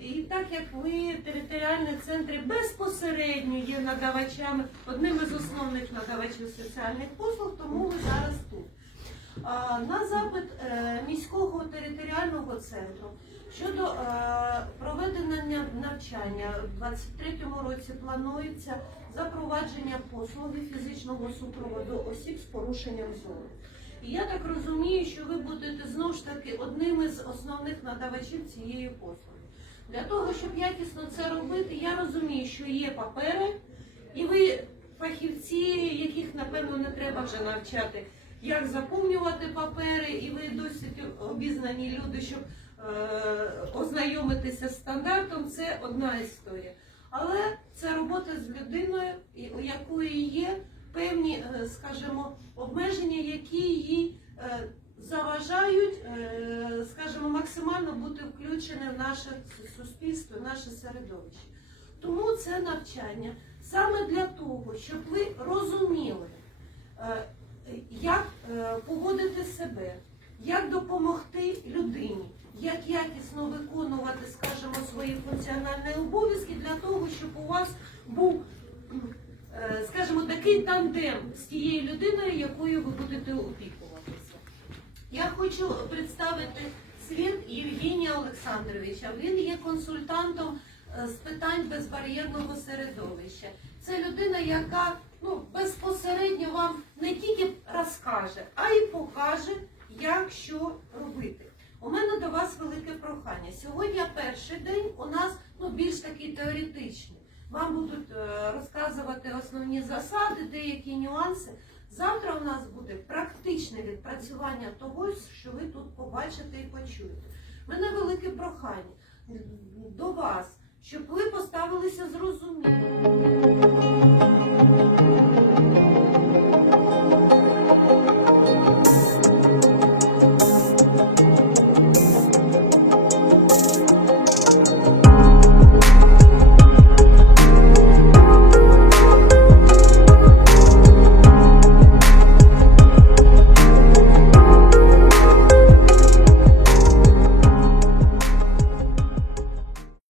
І так як ми територіальні центри безпосередньо є надавачами, одним із основних надавачів соціальних послуг, тому ми зараз тут. На запит е, міського територіального центру щодо е, проведення навчання у 2023 році планується запровадження послуги фізичного супроводу осіб з порушенням зору. І я так розумію, що ви будете знову ж таки одним із основних надавачів цієї послуги. Для того, щоб якісно це робити, я розумію, що є папери, і ви фахівці, яких напевно не треба вже навчати, як заповнювати папери, і ви досить обізнані люди, щоб е, ознайомитися з стандартом, це одна історія. Але це робота з людиною, у якої є певні, е, скажімо, обмеження, які їй е, заважають, е, скажімо, максимально бути включеним в наше суспільство, в наше середовище. Тому це навчання саме для того, щоб ви розуміли, е, як е, поводити себе, як допомогти людині, як якісно виконувати, скажімо, свої функціональні обов'язки для того, щоб у вас був, е, скажімо, такий тандем з тією людиною, якою ви будете опікуватися. Я хочу представити світ Євгенія Олександровича. Він є консультантом е, з питань безбар'єрного середовища. Це людина, яка ну, безпосередньо вам не тільки розкаже, а й покаже, як що робити. У мене до вас велике прохання. Сьогодні перший день у нас ну, більш такий теоретичний. Вам будуть е, розказувати основні засади, деякі нюанси. Завтра у нас буде практичне відпрацювання того, що ви тут побачите і почуєте. Мене велике прохання до вас, щоб ви поставилися з розумінням.